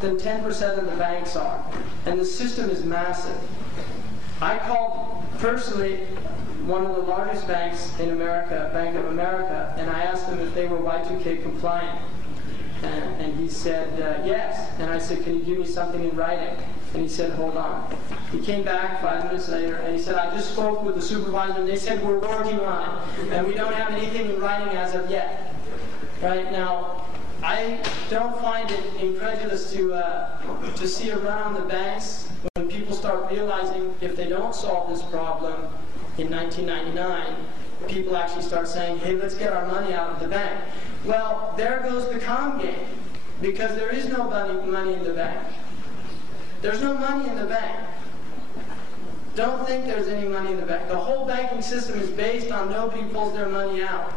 than 10% of the banks are. And the system is massive. I called personally one of the largest banks in America, Bank of America, and I asked them if they were Y2K compliant. And he said, yes. And I said, can you give me something in writing? And he said, hold on. He came back 5 minutes later, and he said, I just spoke with the supervisor, and they said, we're working on it. And we don't have anything in writing as of yet. Right now, I don't find it incredulous to see a run on the banks when people start realizing if they don't solve this problem in 1999, people actually start saying, hey, let's get our money out of the bank. Well, there goes the con game, because there is no money in the bank. There's no money in the bank. Don't think there's any money in the bank. The whole banking system is based on nobody pulls their money out.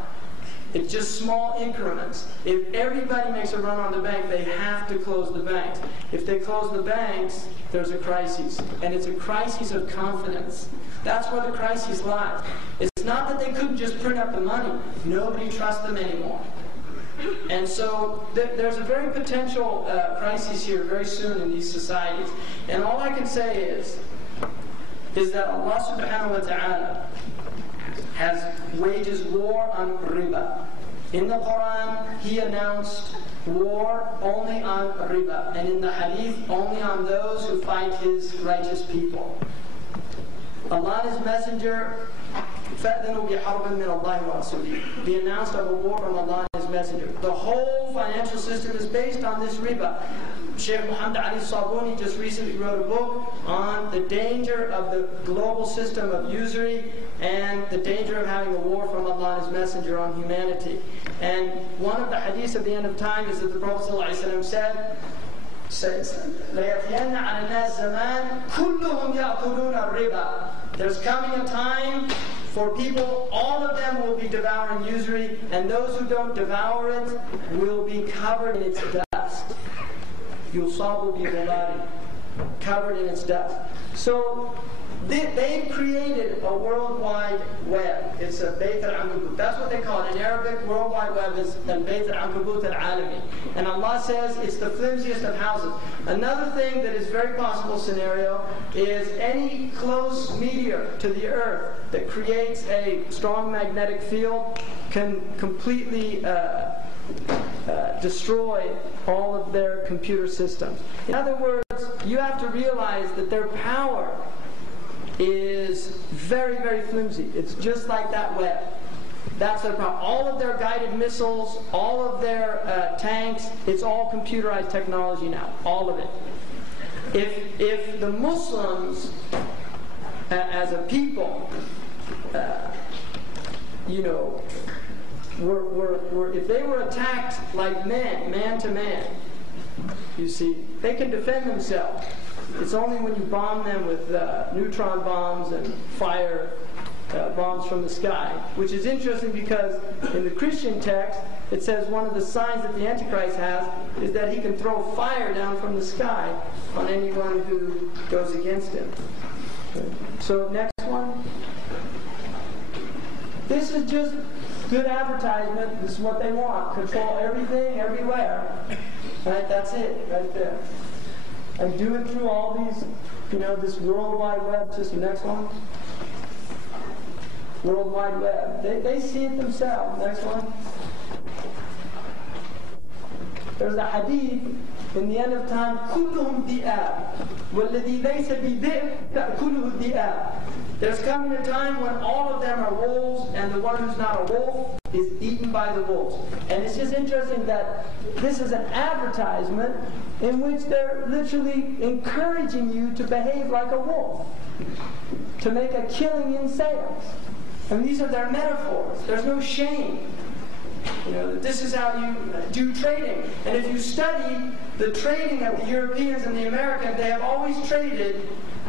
It's just small increments. If everybody makes a run on the bank, they have to close the banks. If they close the banks, there's a crisis. And it's a crisis of confidence. That's where the crisis lies. It's not that they couldn't just print up the money. Nobody trusts them anymore. And so there's a very potential crisis here very soon in these societies. And all I can say is that Allah subhanahu wa ta'ala wages war on riba. In the Quran, He announced war only on riba, and in the Hadith, only on those who fight His righteous people. Allah and His Messenger, فَأْذَنُوا بِحَرْبٍ مِّنَ اللَّهِ وَرَسُولِهِ. The announced of a war from Allah and His Messenger. The whole financial system is based on this riba. Sheikh Muhammad Ali Sabuni just recently wrote a book on the danger of the global system of usury and the danger of having a war from Allah and His Messenger on humanity. And one of the hadiths of the end of time is that the Prophet ﷺ said, لَيَأْتِيَنَّ عَلَى النَّاسِ زَمَانٍ كُلُّهُمْ يَأْكُلُونَ الرِّبَا. There's coming a time for people, all of them will be devouring usury, and those who don't devour it will be covered in its dust. يُصَابُ بِغِلَالٍ, covered in its dust. So they've created a worldwide web. It's a Bayt al-Ankabut. That's what they call it. In Arabic, World Wide Web is Bayt al-Ankabut al-Alami. And Allah says it's the flimsiest of houses. Another thing that is very possible scenario is any close meteor to the earth that creates a strong magnetic field can completely destroy all of their computer systems. In other words, you have to realize that their power is very, very flimsy. It's just like that web. That's their problem. All of their guided missiles, all of their tanks, it's all computerized technology now. All of it. If the Muslims, as a people, if they were attacked like men, man to man, you see, they can defend themselves. It's only when you bomb them with neutron bombs and fire bombs from the sky, which is interesting because in the Christian text, it says one of the signs that the Antichrist has is that he can throw fire down from the sky on anyone who goes against him. So next one. This is just good advertisement. This is what they want. Control everything, everywhere. Right? That's it, right there. And do it through all these, this World Wide Web system. Next one. World Wide Web. They see it themselves. Next one. There's a hadith in the end of time. كُلُّهُمْ ذِئَابٌ وَالَّذِي لَيْسَ بِذِئْبٍ تَأْكُلُهُ الذِّئَابُ. There's coming a time when all of them are wolves, and the one who's not a wolf is eaten by the wolves. And it's just interesting that this is an advertisement in which they're literally encouraging you to behave like a wolf, to make a killing in sales. And these are their metaphors. There's no shame. This is how you do trading. And if you study the trading of the Europeans and the Americans, they have always traded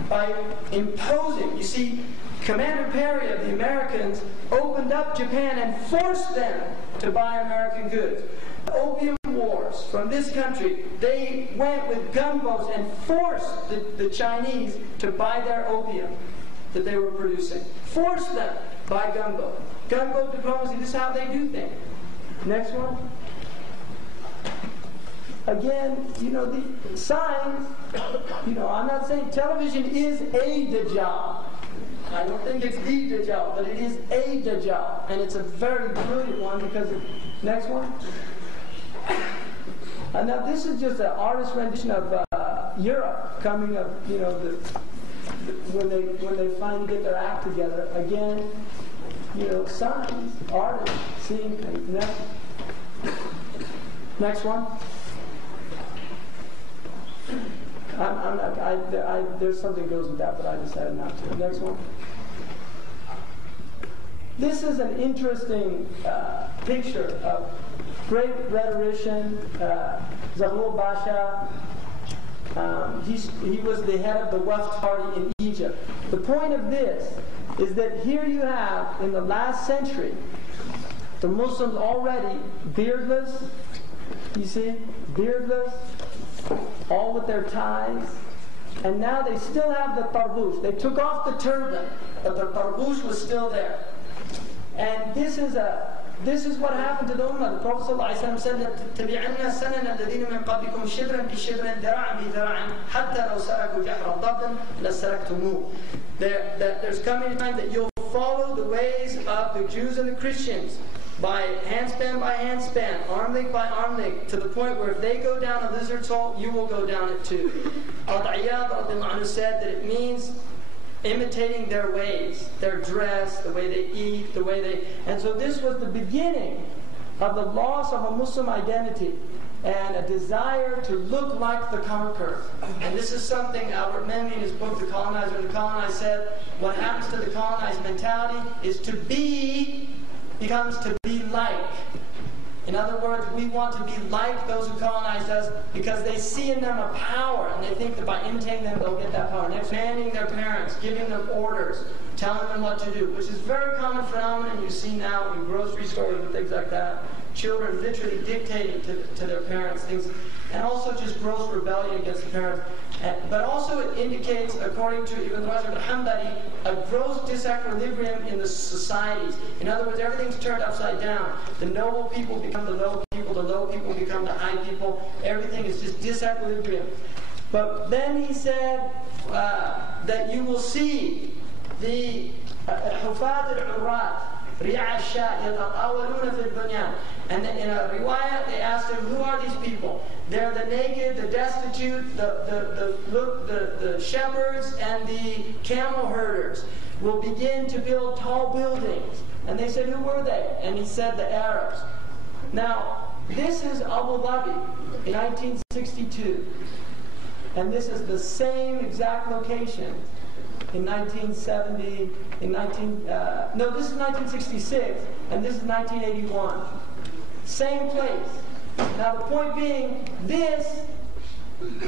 by imposing. You see, Commander Perry of the Americans opened up Japan and forced them to buy American goods. The Opium Wars from this country, they went with gunboats and forced the Chinese to buy their opium that they were producing. Forced them by gunboat. Gunboat diplomacy, this is how they do things. Next one. again, the signs, I'm not saying television is a Dajjal. I don't think it's the Dajjal, but it is a Dajjal. And it's a very brilliant one because, next one. Now this is just an artist rendition of Europe coming of, when they finally get their act together. Again, signs, artists, seeing things. Next one. There's something goes with that, but I decided not to. Next one. This is an interesting picture of great rhetorician Zaghloul Basha. He was the head of the Wafd party in Egypt. The point of this is that here you have, in the last century, the Muslims already beardless, you see, beardless, all with their ties, and now they still have the tarbush. They took off the turban, but the tarbush was still there. And this is what happened to the Ummah. The Prophet ﷺ said that تَبِعَنَّا سَنَنَ الَّذِينَ مِنْ قَبْلِكُمْ شِبْرًا بِشِبْرٍ ذِرَاعًا بِذِرَاعٍ حَتَّى لَوْ سَلَكُوا جَحْرَ ضَبٍّ لَسَلَكْتُمُوهُ. There's coming a time that you'll follow the ways of the Jews and the Christians by handspan, arm length by arm length, to the point where if they go down a lizard's hole, you will go down it too. Al-Iyad said that it means imitating their ways, their dress, the way they eat, the way they... And so this was the beginning of the loss of a Muslim identity and a desire to look like the conqueror. And this is something Albert Memmi in his book, The Colonizer and the Colonized, said, what happens to the colonized mentality is to be becomes to be like. In other words, we want to be like those who colonized us because they see in them a power, and they think that by imitating them they'll get that power. Next, commanding their parents, giving them orders, telling them what to do, which is a very common phenomenon you see now in grocery stores and things like that. Children literally dictating to their parents things, and also just gross rebellion against the parents. But also it indicates, according to Ibn Rajab al-Hanbali, a gross disequilibrium in the societies. In other words, everything's turned upside down. The noble people become the low people become the high people. Everything is just disequilibrium. But then he said that you will see the Hufad al-Urat, Ri'a al-Shat, yataqawaluna fil bunyan. And in a riwayah, they asked him, who are these people? They're the naked, the destitute, the shepherds, and the camel herders will begin to build tall buildings. And they said, who were they? And he said, the Arabs. Now, this is Abu Dhabi in 1962. And this is the same exact location in 1970, this is 1966, and this is 1981. Same place. Now the point being, this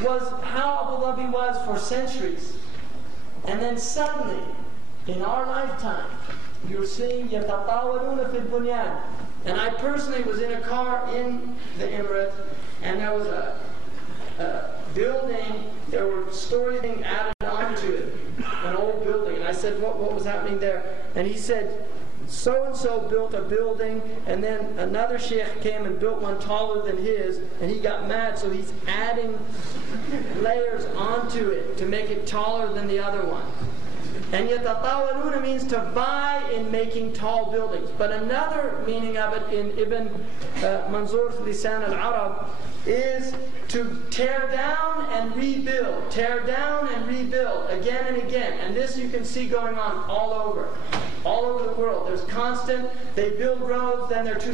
was how Abu Dhabi was for centuries. And then suddenly, in our lifetime, you're seeing يَتَطَاوَلُونَ فِي الْبُنْيَانِ. And I personally was in a car in the Emirates, and there was a building, there were stories being added onto it, an old building. And I said, what was happening there? And he said, so-and-so built a building, and then another sheikh came and built one taller than his, and he got mad, so he's adding layers onto it to make it taller than the other one. And yatatawaluna means to vie in making tall buildings. But another meaning of it in Ibn Manzur's Lisan al-Arab is to tear down and rebuild. Tear down and rebuild again and again. And this you can see going on all over the world. There's constant, they build roads, then they're too